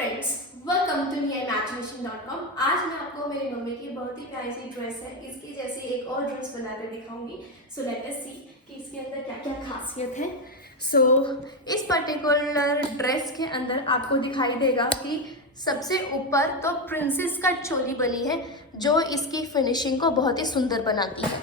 Friends, welcome to imagination.com। आज मैं आपको मेरी मम्मी की बहुत ही प्यारी सी ड्रेस है, इसकी जैसी एक और ड्रेस बनाकर दिखाऊंगी। सो लेट अस सी कि इसके अंदर क्या क्या खासियत है। सो इस पर्टिकुलर ड्रेस के अंदर आपको दिखाई देगा कि सबसे ऊपर तो प्रिंसेस कट चोली बनी है, जो इसकी फिनिशिंग को बहुत ही सुंदर बनाती है।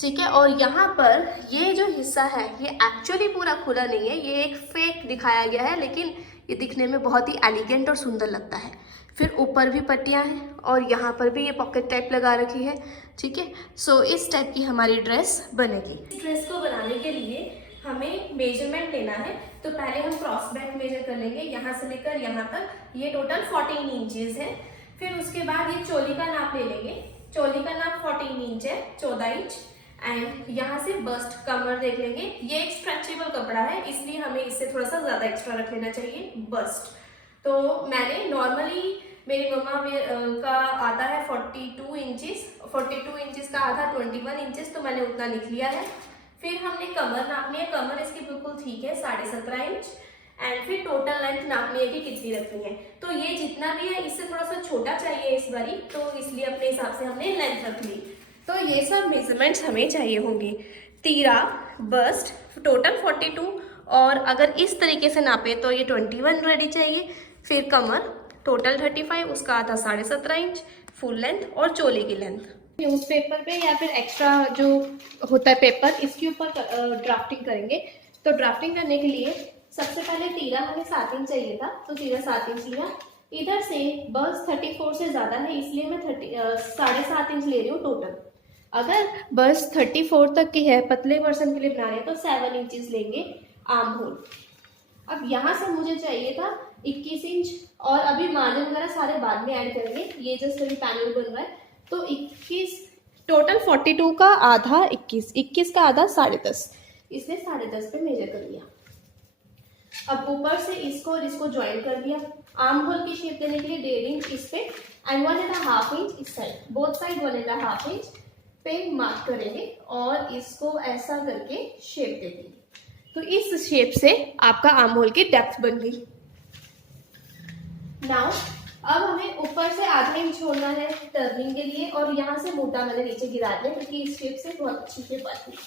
ठीक है, और यहाँ पर ये जो हिस्सा है ये एक्चुअली पूरा खुला नहीं है, ये एक फेक दिखाया गया है, लेकिन ये दिखने में बहुत ही एलिगेंट और सुंदर लगता है। फिर ऊपर भी पट्टियाँ हैं और यहाँ पर भी ये पॉकेट टाइप लगा रखी है। ठीक है, सो इस टाइप की हमारी ड्रेस बनेगी। इस ड्रेस को बनाने के लिए हमें मेजरमेंट लेना है। तो पहले हम क्रॉस बैक मेजर कर लेंगे, यहाँ से लेकर यहाँ तक ये टोटल 14 इंचेस है। फिर उसके बाद ये चोली का नाप ले लेंगे। चोली का नाप 14 इंच है, 14 इंच। एंड यहाँ से बस्ट कमर देख लेंगे। ये एक स्ट्रेचेबल कपड़ा है, इसलिए हमें इससे थोड़ा सा ज़्यादा एक्स्ट्रा रख लेना चाहिए बस्ट। तो मैंने नॉर्मली मेरी मम्मा का आता है 42 इंचेस, 42 इंचेस का आधा 21 इंचेस, तो मैंने उतना लिख लिया है। फिर हमने कमर नापनी है, कमर इसकी बिल्कुल ठीक है 17.5 इंच। एंड फिर टोटल लेंथ नापनी है कि कितनी रखनी है। तो ये जितना भी है इससे थोड़ा सा छोटा चाहिए इस बारी, तो इसलिए अपने हिसाब से हमने लेंथ रख ली। तो ये सब मेजरमेंट्स हमें चाहिए होंगे। तीरा, बस्ट टोटल 42, और अगर इस तरीके से नापे तो ये 21 रेडी चाहिए। फिर कमर टोटल 35, उसका आधा 17.5 इंच फुल लेंथ, और चोली की लेंथ। न्यूज़पेपर पे या फिर एक्स्ट्रा जो होता है पेपर, इसके ऊपर ड्राफ्टिंग करेंगे। तो ड्राफ्टिंग करने के लिए सबसे पहले तीरा हमें 7 इंच चाहिए था, तो तीरा 7 इंच लिया। इधर से बस 34 से ज़्यादा है, इसलिए मैं 7.5 इंच ले रही हूँ टोटल। अगर बस 34 तक की है, पतले पर्सन के लिए बना रहे हैं, तो 7 इंचेस लेंगे आर्म होल। अब यहाँ से मुझे चाहिए था 21 इंच, और अभी मार्जिन वगैरह सारे बाद में ऐड करेंगे। ये जस्ट अभी पैनल बन रहा है, तो 21 टोटल 42 का आधा 21 का आधा 10.5, इसलिए 10.5 पे मेजर कर लिया। अब ऊपर से इसको और इसको ज्वाइन कर दिया। आर्म होल की शेप देने के लिए 1.5 इंच इस पे एंड 1.5 इंच इस साइड, बोथ साइड 1.5 इंच पे मार्क करेंगे और इसको ऐसा करके शेप दे देंगे। तो इस शेप से आपका आर्म होल की डेप्थ बन गई। नाउ अब हमें ऊपर से आधा इंच छोड़ना है टर्निंग के लिए, और यहाँ से मोटा मैंने नीचे गिरा दिया क्योंकि इस शेप से बहुत अच्छी शेप आती है।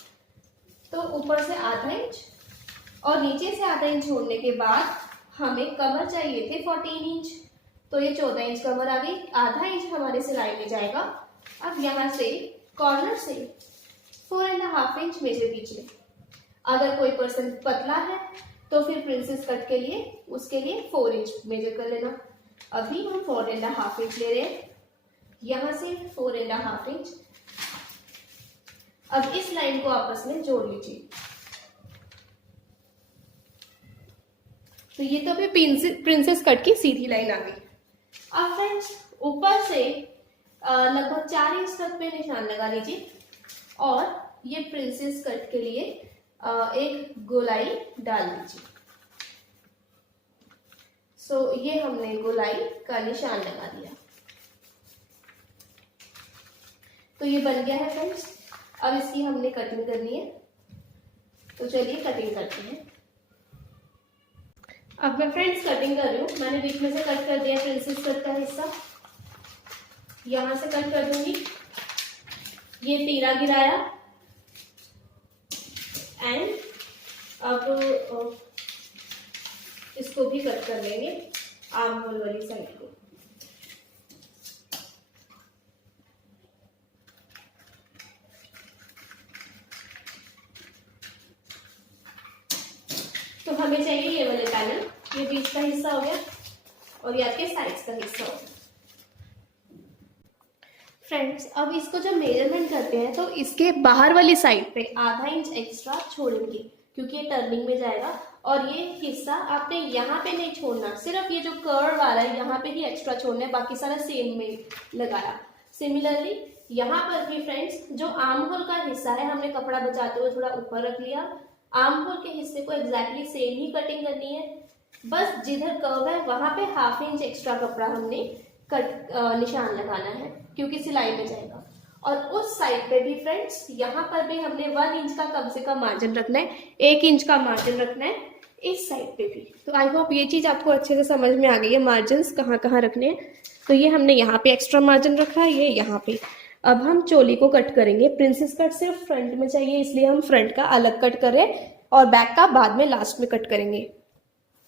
तो ऊपर से आधा इंच और नीचे से आधा इंच छोड़ने के बाद हमें कमर चाहिए थे 14 इंच, तो ये 14 इंच कमर आ गई। आधा इंच हमारे सिलाई में जाएगा। अब यहाँ से कॉर्नर से 4.5 इंच मेजर कीजिए। अगर कोई पर्सन पतला है तो फिर प्रिंसेस कट के लिए उसके लिए 4 इंच मेजर कर लेना। अभी हम 4.5 इंच ले रहे हैं, यहाँ से 4.5 इंच। अब इस लाइन को आपस में जोड़ लीजिए। तो ये तो अभी प्रिंसेस कट की सीधी लाइन आ गई। अब फ्रेंड्स ऊपर से लगभग 4 इंच तक पे निशान लगा लीजिए, और ये प्रिंसेस कट के लिए एक गोलाई डाल दीजिए। सो ये हमने गोलाई का निशान लगा दिया। तो ये बन गया है फ्रेंड्स। अब इसकी हमने कटिंग करनी है, तो चलिए कटिंग करते हैं। अब मैं फ्रेंड्स कटिंग कर रही हूँ। मैंने बीच में से कट कर दिया प्रिंसेस कट का हिस्सा, यहां से कट कर दूंगी। ये तीरा गिराया एंड अब इसको भी कट कर लेंगे आर्म होल वाली साइड को। तो हमें चाहिए ये वाले पैनल, ये बीच का हिस्सा हो गया और ये आपके साइड्स का हिस्सा हो गया। फ्रेंड्स अब इसको जब मेजरमेंट करते हैं तो इसके बाहर वाली साइड पे आधा इंच एक्स्ट्रा छोड़ेंगे, क्योंकि ये टर्निंग में जाएगा। और ये हिस्सा आपने यहाँ पे नहीं छोड़ना, सिर्फ ये जो कर्व वाला है यहाँ पे ही एक्स्ट्रा छोड़ना है, बाकी सारा सेम में लगाया। सिमिलरली यहाँ पर भी फ्रेंड्स जो आर्म होल का हिस्सा है, हमने कपड़ा बचाते हुए थोड़ा ऊपर रख लिया। आर्म होल के हिस्से को एग्जैक्टली सेम ही कटिंग करनी है, बस जिधर कर्व है वहां पे 1/2 इंच एक्स्ट्रा कपड़ा हमने निशान लगाना है, क्योंकि सिलाई में जाएगा। और उस साइड पे भी फ्रेंड्स यहाँ पर भी हमने 1 इंच का कम से कम मार्जिन रखना है, 1 इंच का मार्जिन रखना है। इस साइड पे भी। तो आई होप ये चीज़ आपको अच्छे से समझ में आ गई है, मार्जिन्स कहाँ कहाँ रखने हैं। तो ये हमने यहाँ पे एक्स्ट्रा मार्जिन रखा है, ये यहाँ पे। अब हम चोली को कट करेंगे। प्रिंसेस कट सिर्फ फ्रंट में चाहिए, इसलिए हम फ्रंट का अलग कट कर रहे हैं और बैक का बाद में लास्ट में कट करेंगे।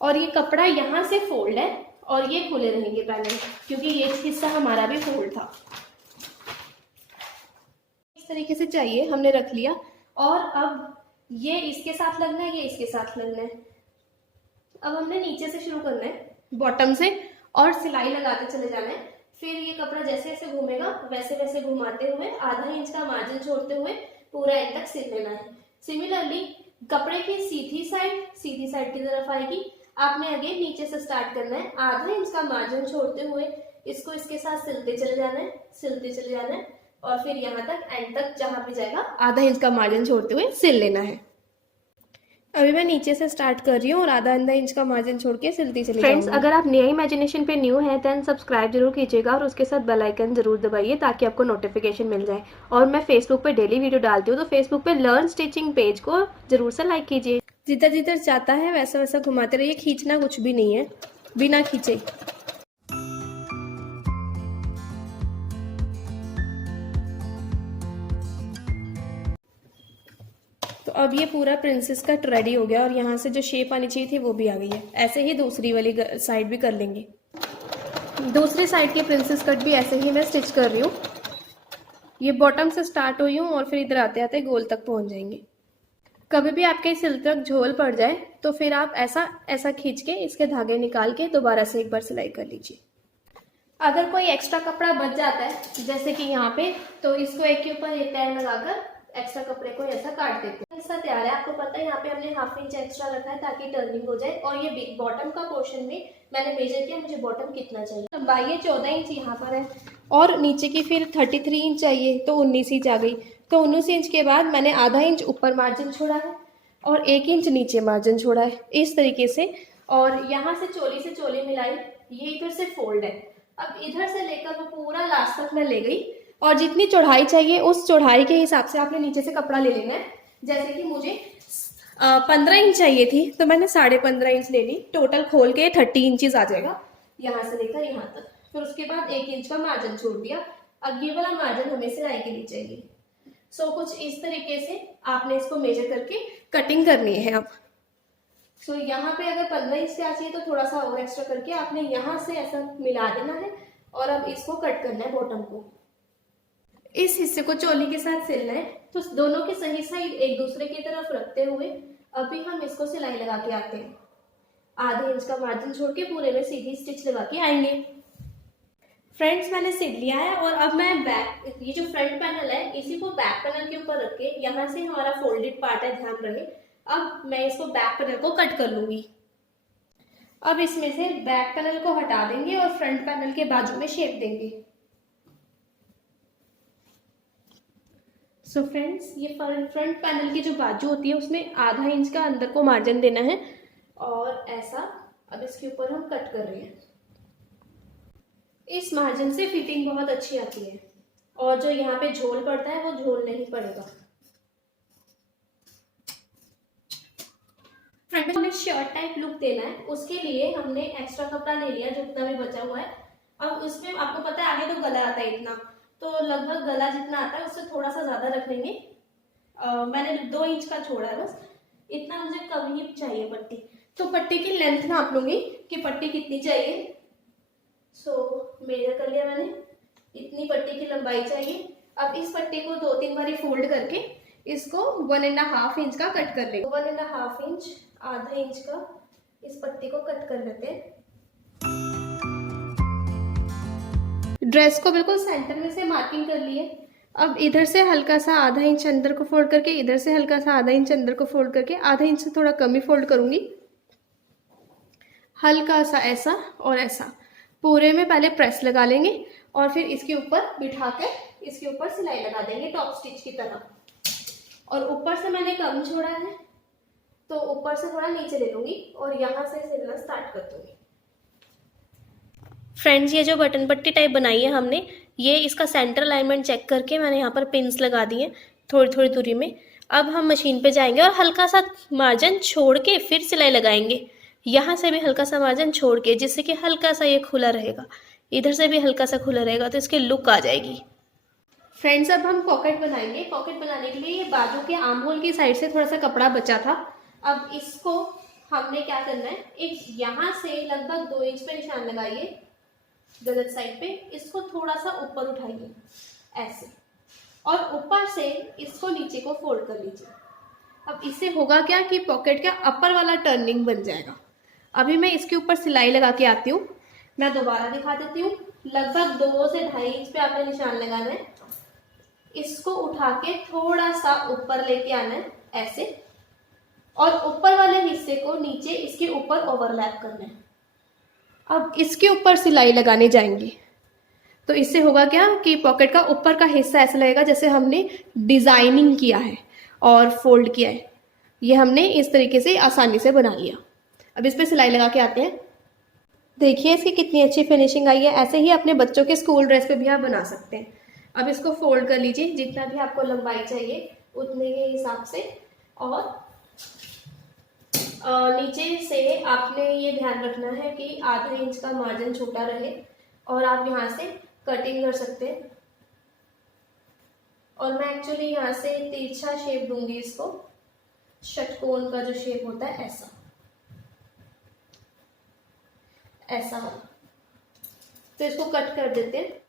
और ये कपड़ा यहाँ से फोल्ड है और ये खुले रहेंगे पैनल, क्योंकि ये हिस्सा हमारा भी फोल्ड था। इस तरीके से चाहिए, हमने रख लिया। और अब ये इसके साथ लगना है, ये इसके साथ लगना है। अब हमने नीचे से शुरू करना है, बॉटम से, और सिलाई लगाते चले जाना है। फिर ये कपड़ा जैसे जैसे घूमेगा वैसे वैसे घुमाते हुए आधा इंच का मार्जिन छोड़ते हुए पूरा एंड तक सिल लेना है। सिमिलरली कपड़े की सीधी साइड की तरफ आएगी, आपने आगे नीचे से स्टार्ट करना है, आधा इंच का मार्जिन छोड़ते हुए इसको इसके साथ सिलते चले जाना है और फिर यहाँ तक एंड तक जहाँ भी जाएगा आधा इंच का मार्जिन छोड़ते हुए सिल लेना है। अभी मैं नीचे से स्टार्ट कर रही हूँ और आधा इंच का मार्जिन छोड़ के सिलती चली जाऊंगी। फ्रेंड्स, अगर आप नया इमेजिनेशन पे न्यू हैं देन सब्सक्राइब जरूर कीजिएगा और उसके साथ बेल आइकन जरूर दबाइए ताकि आपको नोटिफिकेशन मिल जाए। और मैं फेसबुक पे डेली वीडियो डालती हूँ, तो फेसबुक पे लर्न स्टिचिंग पेज को जरूर से लाइक कीजिए। जिधर जिधर चाहता है वैसा वैसा घुमाते रहिए, खींचना कुछ भी नहीं है, बिना खींचे। तो अब ये पूरा प्रिंसेस कट रेडी हो गया और यहाँ से जो शेप आनी चाहिए थी वो भी आ गई है। ऐसे ही दूसरी वाली साइड भी कर लेंगे। दूसरी साइड के प्रिंसेस कट भी ऐसे ही मैं स्टिच कर रही हूँ। ये बॉटम से स्टार्ट हुई हूँ और फिर इधर आते आते गोल तक पहुंच जाएंगे। कभी भी आपके सिल तक झोल पड़ जाए तो फिर आप ऐसा ऐसा खींच के इसके धागे निकाल के दोबारा से एक बार सिलाई कर लीजिए। अगर कोई एक्स्ट्रा कपड़ा बच जाता है जैसे कि यहाँ पे, तो इसको एक के ऊपर एक टाइम लगाकर एक्स्ट्रा कपड़े को ऐसा काट देते हैं। हिस्सा तैयार है। आपको पता है यहाँ पे हमने हाफ इंच एक्स्ट्रा रखा है ताकि टर्निंग हो जाए। और ये बॉटम का पोर्शन में मैंने मेजर किया, मुझे बॉटम कितना चाहिए। लंबाई है 14 इंच यहाँ पर है और नीचे की फिर 33 इंच चाहिए, तो 19 इंच आ गई। तो 19 इंच के बाद मैंने आधा इंच ऊपर मार्जिन छोड़ा है और 1 इंच नीचे मार्जिन छोड़ा है, इस तरीके से। और यहाँ से चोली मिलाई, ये इधर से फोल्ड है। अब इधर से लेकर वो पूरा लास्ट तक मैं ले गई और जितनी चौड़ाई चाहिए उस चौड़ाई के हिसाब से आपने नीचे से कपड़ा ले लेना है। जैसे कि मुझे 15 इंच चाहिए थी तो मैंने 15.5 इंच ले ली। टोटल खोल के 30 इंचेस आ जाएगा यहाँ से लेकर यहाँ तक। फिर उसके बाद 1 इंच का मार्जिन छोड़ दिया। अब ये वाला मार्जिन हमें सिलाई के लिए चाहिए। सो कुछ इस तरीके से आपने इसको मेजर करके कटिंग करनी है। अब सो यहाँ पे अगर 15 इंच से चाहिए तो थोड़ा सा और एक्स्ट्रा करके आपने यहाँ से ऐसा मिला देना है और अब इसको कट करना है बॉटम को। इस हिस्से को चोली के साथ सिलना है, तो दोनों की सही साइड एक दूसरे की तरफ रखते हुए अभी हम इसको सिलाई लगा के आते हैं। आधे इंच का मार्जिन छोड़ के पूरे में सीधी स्टिच लगा के आएंगे। फ्रेंड्स, मैंने सिल लिया है और अब मैं बैक, ये जो फ्रंट पैनल है इसी को बैक पैनल के ऊपर रख के, यहाँ से हमारा फोल्डेड पार्ट है, ध्यान रहे। अब मैं इसको बैक पैनल को कट कर लूंगी। अब इसमें से बैक पैनल को हटा देंगे और फ्रंट पैनल के बाजू में शेप देंगे। सो फ्रेंड्स, ये फ्रंट पैनल की जो बाजू होती है उसमें आधा इंच का अंदर को मार्जिन देना है और ऐसा अब इसके ऊपर हम कट कर रहे हैं। इस मार्जिन से फिटिंग बहुत अच्छी आती है और जो यहाँ पे झोल पड़ता है वो झोल नहीं पड़ेगा। फ्रंट में शर्ट टाइप लुक देना है, उसके लिए हमने एक्स्ट्रा कपड़ा ले लिया जो जितना भी बचा हुआ है। अब उसमें आपको पता है आगे तो गला आता है इतना, तो लगभग गला जितना आता है उससे थोड़ा सा ज्यादा रख लेंगे। मैंने 2 इंच का छोड़ा है, बस इतना मुझे कम ही चाहिए पट्टी। तो पट्टी की लेंथ नाप लूंगी कि पट्टी कितनी चाहिए। सो मेजर कर लिया मैंने, इतनी पट्टी की लंबाई चाहिए। अब इस पट्टी को 2-3 बारी फोल्ड करके इसको 1.5 इंच का कट कर लेंगे। 1.5 इंच, आधा इंच का इस पट्टी को कट कर लेते हैं। ड्रेस को बिल्कुल सेंटर में से मार्किंग कर लिए। अब इधर से हल्का सा आधा इंच अंदर को फोल्ड करके, इधर से हल्का सा आधा इंच अंदर को फोल्ड करके, आधा इंच से थोड़ा कम ही फोल्ड करूंगी। हल्का सा ऐसा और ऐसा पूरे में पहले प्रेस लगा लेंगे और फिर इसके ऊपर बिठाकर इसके ऊपर सिलाई लगा देंगे टॉप स्टिच की तरह। और ऊपर से मैंने कम छोड़ा है तो ऊपर से थोड़ा नीचे ले लूंगी और यहाँ से सिलना स्टार्ट कर दूंगी। फ्रेंड्स, ये जो बटन पट्टी टाइप बनाई है हमने, ये इसका सेंटर अलाइनमेंट चेक करके मैंने यहाँ पर पिन्स लगा दिए थोड़ी थोड़ी दूरी में। अब हम मशीन पे जाएंगे और हल्का सा मार्जिन छोड़ के फिर सिलाई लगाएंगे। यहाँ से भी हल्का सा मार्जिन छोड़ के, जिससे कि हल्का सा ये खुला रहेगा, इधर से भी हल्का सा खुला रहेगा, तो इसकी लुक आ जाएगी। फ्रेंड्स, अब हम पॉकेट बनाएंगे। पॉकेट बनाने के लिए ये बाजू के आर्म होल की साइड से थोड़ा सा कपड़ा बचा था। अब इसको हमने क्या करना है, एक यहाँ से लगभग 2 इंच पे निशान लगाइए गलत साइड पे, इसको थोड़ा सा ऊपर उठाइए ऐसे, और ऊपर से इसको नीचे को फोल्ड कर लीजिए। अब इससे होगा क्या कि पॉकेट का अपर वाला टर्निंग बन जाएगा। अभी मैं इसके ऊपर सिलाई लगा के आती हूँ, मैं दोबारा दिखा देती हूँ। लगभग 2 से 2.5 इंच पे आपने निशान लगाना है, इसको उठा के थोड़ा सा ऊपर लेके आना है ऐसे, और ऊपर वाले हिस्से को नीचे इसके ऊपर ओवरलैप करना है। अब इसके ऊपर सिलाई लगाने जाएंगे, तो इससे होगा क्या कि पॉकेट का ऊपर का हिस्सा ऐसा लगेगा जैसे हमने डिजाइनिंग किया है और फोल्ड किया है। ये हमने इस तरीके से आसानी से बना लिया। अब इस पर सिलाई लगा के आते हैं। देखिए इसकी कितनी अच्छी फिनिशिंग आई है। ऐसे ही अपने बच्चों के स्कूल ड्रेस पे भी आप बना सकते हैं। अब इसको फोल्ड कर लीजिए, जितना भी आपको लंबाई चाहिए उतने के हिसाब से, और नीचे से आपने ये ध्यान रखना है कि आधे इंच का मार्जिन छोटा रहे, और आप यहाँ से कटिंग कर सकते हैं। और मैं एक्चुअली यहाँ से तिरछा शेप दूंगी इसको, षटकोण का जो शेप होता है ऐसा, ऐसा हो, तो इसको कट कर देते हैं।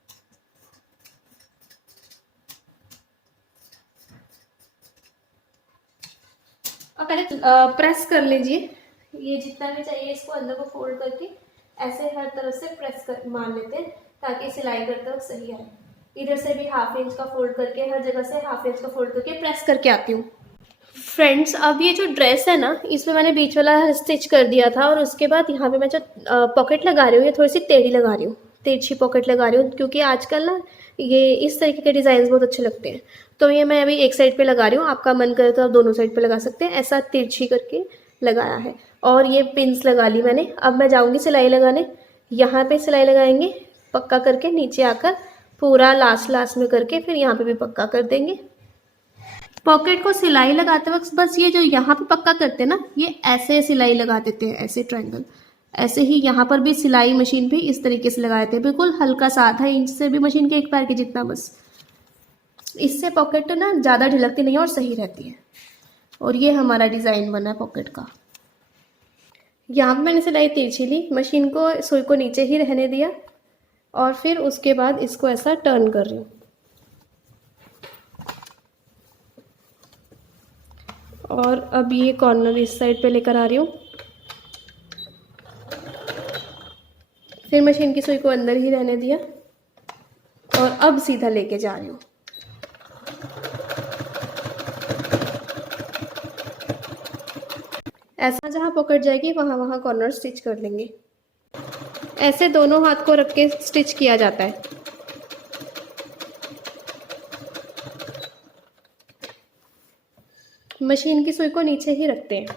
और पहले प्रेस कर लीजिए, ये जितना भी चाहिए इसको अंदर को फोल्ड करके ऐसे हर तरफ से प्रेस कर मार लेते हैं, ताकि सिलाई करते वक्त सही आए। इधर से भी 1/2 इंच का फोल्ड करके, हर जगह से 1/2 इंच का फोल्ड करके प्रेस करके आती हूँ। फ्रेंड्स, अब ये जो ड्रेस है ना, इसमें मैंने बीच वाला स्टिच कर दिया था, और उसके बाद यहाँ पे मैं जो पॉकेट लगा रही हूँ, ये थोड़ी सी टेढ़ी लगा रही हूँ, तिरछी पॉकेट लगा रही हूँ, क्योंकि आजकल ना ये इस तरीके के डिज़ाइन बहुत अच्छे लगते हैं। तो ये मैं अभी एक साइड पे लगा रही हूँ, आपका मन करे तो आप दोनों साइड पे लगा सकते हैं। ऐसा तिरछी करके लगाया है, और ये पिन्स लगा ली मैंने। अब मैं जाऊँगी सिलाई लगाने। यहाँ पे सिलाई लगाएंगे पक्का करके, नीचे आकर पूरा लास्ट में करके फिर यहाँ पे भी पक्का कर देंगे। पॉकेट को सिलाई लगाते वक्त बस ये जो यहाँ पे पक्का करते हैं ना, ये ऐसे सिलाई लगा देते हैं, ऐसे ट्रायंगल। ऐसे ही यहाँ पर भी सिलाई मशीन पे इस तरीके से लगाए थे, बिल्कुल हल्का सा, आधा इंच से भी मशीन के एक पैर के जितना बस। इससे पॉकेट ना ज़्यादा ढिलकती नहीं है और सही रहती है। और ये हमारा डिज़ाइन बना है पॉकेट का। यहाँ पर मैंने सिलाई तिरछी ली, मशीन को सुई को नीचे ही रहने दिया, और फिर उसके बाद इसको ऐसा टर्न कर रही हूँ। और अब ये कॉर्नर इस साइड पे लेकर आ रही हूँ, फिर मशीन की सुई को अंदर ही रहने दिया, और अब सीधा लेके जा रही हूँ। ऐसा जहाँ पॉकेट जाएगी वहाँ कॉर्नर स्टिच कर लेंगे। ऐसे दोनों हाथ को रख के स्टिच किया जाता है। मशीन की सुई को नीचे ही रखते हैं।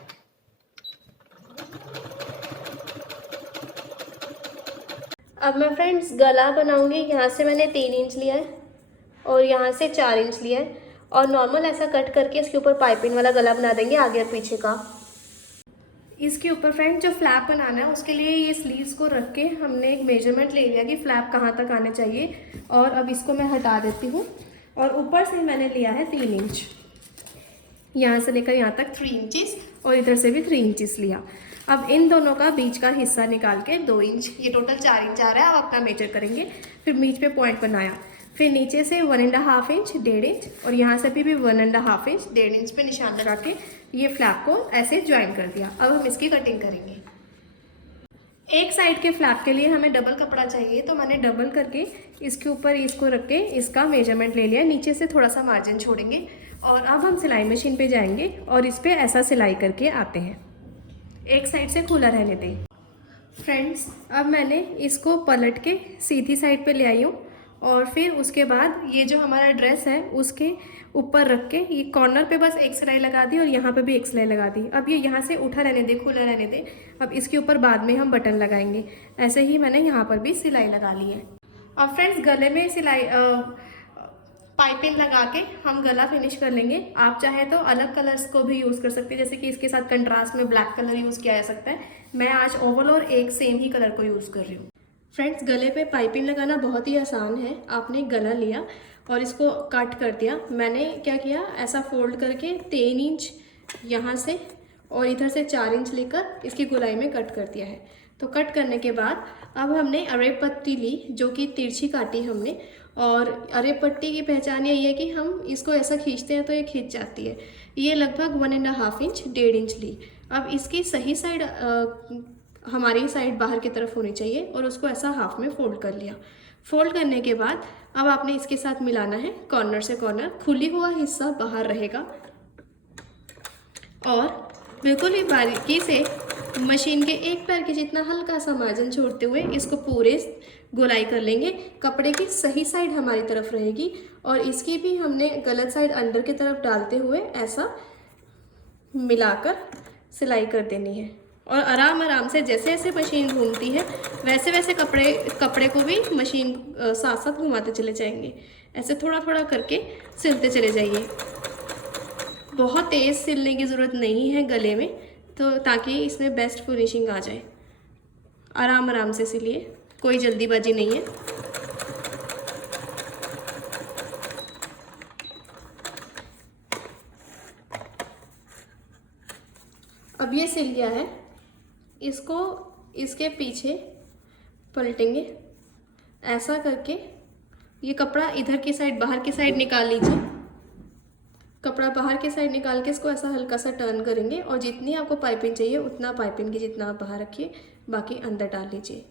अब मैं फ्रेंड्स गला बनाऊंगी। यहाँ से मैंने 3 इंच लिया है और यहाँ से 4 इंच लिया है, और नॉर्मल ऐसा कट करके इसके ऊपर पाइपिंग वाला गला बना देंगे आगे और पीछे का। इसके ऊपर फ्रेंड्स जो फ्लैप बनाना है उसके लिए ये स्लीव्स को रख के हमने एक मेजरमेंट ले लिया कि फ्लैप कहाँ तक आने चाहिए, और अब इसको मैं हटा देती हूँ। और ऊपर से मैंने लिया है 3 इंच, यहाँ से लेकर यहाँ तक 3 इंचेस, और इधर से भी 3 इंचेस लिया। अब इन दोनों का बीच का हिस्सा निकाल के 2 इंच, ये टोटल 4 इंच आ रहा है। अब अपना मेजर करेंगे। फिर बीच पे पॉइंट बनाया, फिर नीचे से 1.5 इंच, 1.5 इंच, और यहाँ से भी 1.5 इंच, 1.5 इंच पे निशान लगा के ये फ्लैप को ऐसे ज्वाइन कर दिया। अब हम इसकी कटिंग करेंगे। एक साइड के फ्लैप के लिए हमें डबल कपड़ा चाहिए, तो मैंने डबल करके इसके ऊपर इसको रख के इसका मेजरमेंट ले लिया। नीचे से थोड़ा सा मार्जिन छोड़ेंगे, और अब हम सिलाई मशीन पे जाएंगे और इस पर ऐसा सिलाई करके आते हैं। एक साइड से खुला रहने दें। फ्रेंड्स, अब मैंने इसको पलट के सीधी साइड पे ले आई हूँ, और फिर उसके बाद ये जो हमारा ड्रेस है उसके ऊपर रख के ये कॉर्नर पे बस एक सिलाई लगा दी, और यहाँ पे भी एक सिलाई लगा दी। अब ये यहाँ से उठा रहने दे, खुला रहने दे। अब इसके ऊपर बाद में हम बटन लगाएंगे। ऐसे ही मैंने यहाँ पर भी सिलाई लगा ली है। अब फ्रेंड्स गले में सिलाई पाइपिंग लगा के हम गला फिनिश कर लेंगे। आप चाहे तो अलग कलर्स को भी यूज़ कर सकते हैं, जैसे कि इसके साथ कंट्रास्ट में ब्लैक कलर यूज़ किया जा सकता है। मैं आज ओवल और एक सेम ही कलर को यूज़ कर रही हूँ। फ्रेंड्स, गले पे पाइपिंग लगाना बहुत ही आसान है। आपने गला लिया और इसको कट कर दिया। मैंने क्या किया, ऐसा फोल्ड करके 3 इंच यहाँ से और इधर से 4 इंच लेकर इसकी गोलाई में कट कर दिया है। तो कट करने के बाद अब हमने अरेब पट्टी ली, जो कि तिरछी काटी हमने। और अरेब पट्टी की पहचान यही है कि हम इसको ऐसा खींचते हैं तो ये खींच जाती है। ये लगभग 1.5 इंच 1.5 इंच ली। अब इसकी सही साइड हमारी साइड बाहर की तरफ होनी चाहिए और उसको ऐसा हाफ में फोल्ड कर लिया। फोल्ड करने के बाद अब आपने इसके साथ मिलाना है कॉर्नर से कॉर्नर। खुली हुआ हिस्सा बाहर रहेगा और बिल्कुल ही बारीकी से मशीन के एक पैर के जितना हल्का सा मार्जिन छोड़ते हुए इसको पूरे गोलाई कर लेंगे। कपड़े की सही साइड हमारी तरफ रहेगी और इसकी भी हमने गलत साइड अंदर की तरफ डालते हुए ऐसा मिलाकर सिलाई कर देनी है। और आराम आराम से जैसे जैसे मशीन घूमती है वैसे वैसे कपड़े को भी मशीन साथ साथ घुमाते चले जाएंगे। ऐसे थोड़ा थोड़ा करके सिलते चले जाइए। बहुत तेज़ सिलने की ज़रूरत नहीं है गले में, तो ताकि इसमें बेस्ट फिनिशिंग आ जाए। आराम आराम से सिलिए, कोई जल्दीबाजी नहीं है। अब ये सिल गया है, इसको इसके पीछे पलटेंगे ऐसा करके। ये कपड़ा इधर की साइड बाहर की साइड निकाल लीजिए। कपड़ा बाहर की साइड निकाल के इसको ऐसा हल्का सा टर्न करेंगे और जितनी आपको पाइपिंग चाहिए उतना पाइपिंग की जितना आप बाहर रखिए, बाकी अंदर डाल लीजिए।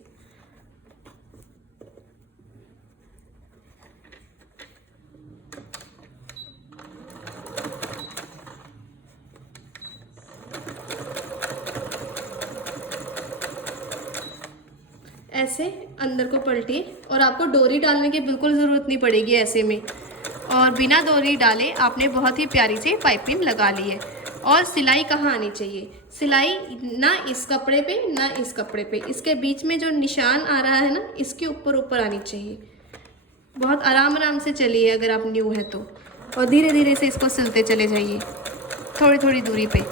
ऐसे अंदर को पलटिए और आपको डोरी डालने की बिल्कुल ज़रूरत नहीं पड़ेगी ऐसे में। और बिना डोरी डाले आपने बहुत ही प्यारी सी पाइपिंग लगा ली है। और सिलाई कहाँ आनी चाहिए, सिलाई ना इस कपड़े पे ना इस कपड़े पे, इसके बीच में जो निशान आ रहा है ना, इसके ऊपर ऊपर आनी चाहिए। बहुत आराम आराम से चलिए अगर आप न्यू है तो, और धीरे धीरे से इसको सिलते चले जाइए थोड़ी थोड़ी दूरी पे।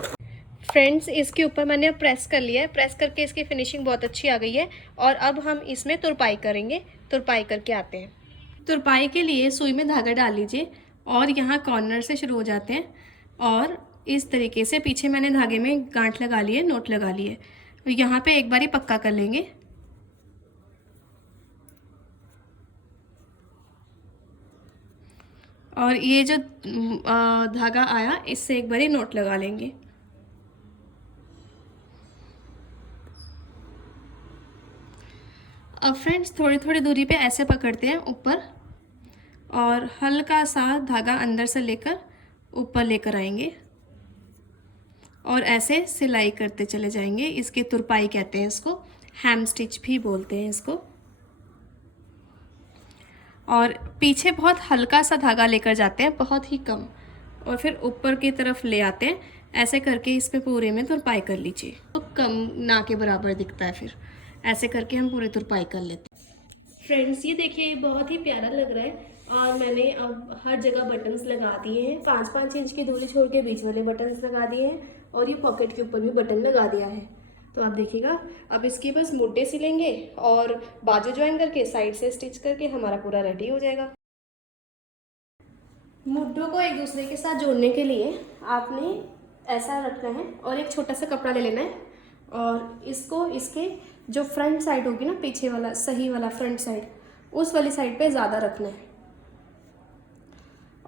फ्रेंड्स, इसके ऊपर मैंने अब प्रेस कर लिया है। प्रेस करके इसकी फिनिशिंग बहुत अच्छी आ गई है। और अब हम इसमें तुरपाई करेंगे। तुरपाई करके आते हैं। तुरपाई के लिए सुई में धागा डाल लीजिए और यहाँ कॉर्नर से शुरू हो जाते हैं और इस तरीके से पीछे मैंने धागे में गांठ लगा ली है, नोट लगा ली है। तो यहाँ पे एक बारी पक्का कर लेंगे। और ये जो धागा आया इससे एक बारी नोट लगा लेंगे। अब फ्रेंड्स, थोड़ी थोड़ी दूरी पे ऐसे पकड़ते हैं ऊपर और हल्का सा धागा अंदर से लेकर ऊपर लेकर आएंगे और ऐसे सिलाई करते चले जाएंगे। इसके तुरपाई कहते हैं, इसको हैम स्टिच भी बोलते हैं इसको। और पीछे बहुत हल्का सा धागा लेकर जाते हैं, बहुत ही कम, और फिर ऊपर की तरफ ले आते हैं। ऐसे करके इस पे पूरे में तुरपाई कर लीजिए। तो कम ना के बराबर दिखता है, फिर ऐसे करके हम पूरे तुरपाई कर लेते हैं। फ्रेंड्स, ये देखिए, ये बहुत ही प्यारा लग रहा है। और मैंने अब हर जगह बटन्स लगा दिए हैं। 5-5 इंच की दूरी छोड़ के बीच वाले बटन्स लगा दिए हैं और ये पॉकेट के ऊपर भी बटन लगा दिया है। तो आप देखिएगा, अब इसकी बस मुड्डे सिलेंगे और बाजू ज्वाइन करके साइड से स्टिच करके हमारा पूरा रेडी हो जाएगा। मुड्डों को एक दूसरे के साथ जोड़ने के लिए आपने ऐसा रखना है और एक छोटा सा कपड़ा ले लेना है और इसको इसके जो फ्रंट साइड होगी ना, पीछे वाला सही वाला फ्रंट साइड, उस वाली साइड पे ज़्यादा रखना है।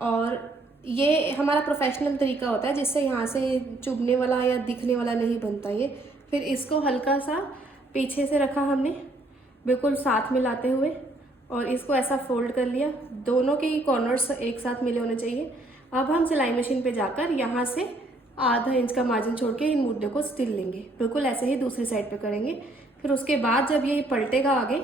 और ये हमारा प्रोफेशनल तरीका होता है जिससे यहाँ से चुभने वाला या दिखने वाला नहीं बनता ये। फिर इसको हल्का सा पीछे से रखा हमने, बिल्कुल साथ में लाते हुए, और इसको ऐसा फोल्ड कर लिया। दोनों के कॉर्नर्स एक साथ मिले होने चाहिए। अब हम सिलाई मशीन पे जाकर यहाँ से आधा इंच का मार्जिन छोड़ के इन मुड्डे को सिल लेंगे। बिल्कुल ऐसे ही दूसरी साइड पे करेंगे। फिर उसके बाद जब ये पलटेगा आगे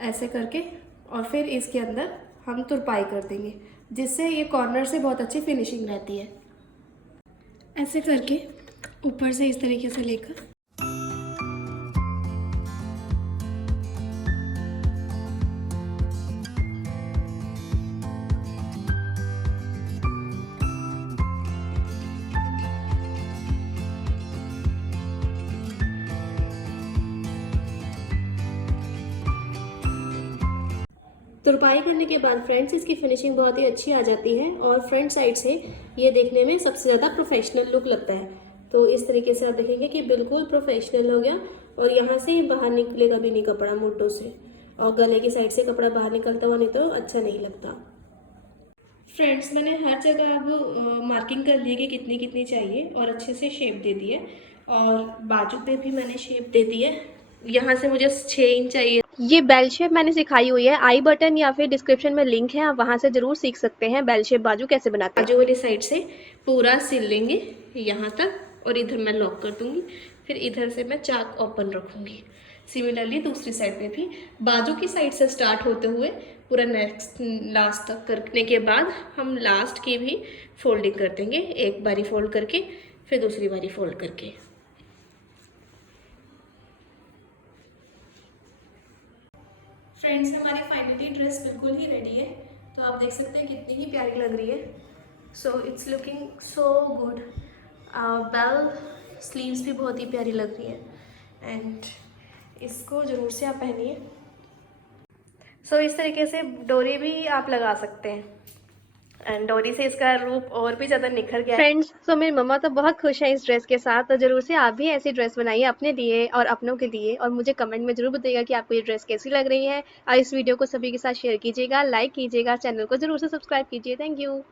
ऐसे करके, और फिर इसके अंदर हम तुरपाई कर देंगे, जिससे ये कॉर्नर से बहुत अच्छी फिनिशिंग रहती है। ऐसे करके ऊपर से इस तरीके से लेकर तुरपाई करने के बाद फ्रेंड्स इसकी फिनिशिंग बहुत ही अच्छी आ जाती है और फ्रंट साइड से ये देखने में सबसे ज़्यादा प्रोफेशनल लुक लगता है। तो इस तरीके से आप देखेंगे कि बिल्कुल प्रोफेशनल हो गया और यहाँ से बाहर निकलेगा भी नहीं कपड़ा मुड्ढों से, और गले की साइड से कपड़ा बाहर निकलता हुआ नहीं तो अच्छा नहीं लगता। फ्रेंड्स मैंने हर जगह अब मार्किंग कर ली है कि कितनी कितनी चाहिए और अच्छे से शेप दे दी है, और बाजू पे भी मैंने शेप दे दी है। यहाँ से मुझे 6 इंच चाहिए। ये बेल शेप मैंने सिखाई हुई है, आई बटन या फिर डिस्क्रिप्शन में लिंक है, आप वहाँ से ज़रूर सीख सकते हैं बेल शेप बाजू कैसे बनाते हैं। बाजू वाली साइड से पूरा सिल लेंगे यहाँ तक, और इधर मैं लॉक कर दूंगी, फिर इधर से मैं चाक ओपन रखूंगी। सिमिलरली दूसरी साइड पे भी बाजू की साइड से स्टार्ट होते हुए पूरा नेक्स्ट लास्ट तक करने के बाद हम लास्ट की भी फोल्डिंग कर देंगे, एक बारी फोल्ड करके फिर दूसरी बारी फोल्ड करके। फ्रेंड्स हमारी फाइनली ड्रेस बिल्कुल ही रेडी है, तो आप देख सकते हैं कितनी ही प्यारी लग रही है। So it's looking so good. Bell sleeves भी बहुत ही प्यारी लग रही है एंड इसको ज़रूर से आप पहनिए। सो इस तरीके से डोरी भी आप लगा सकते हैं एंड डोरी से इसका रूप और भी ज़्यादा निखर गया है। फ्रेंड्स तो मेरी मम्मा तो बहुत खुश है इस ड्रेस के साथ, तो जरूर से आप भी ऐसी ड्रेस बनाइए अपने लिए और अपनों के लिए, और मुझे कमेंट में जरूर बताइएगा कि आपको ये ड्रेस कैसी लग रही है। और इस वीडियो को सभी के साथ शेयर कीजिएगा, लाइक कीजिएगा, चैनल को जरूर से सब्सक्राइब कीजिए। Thank you.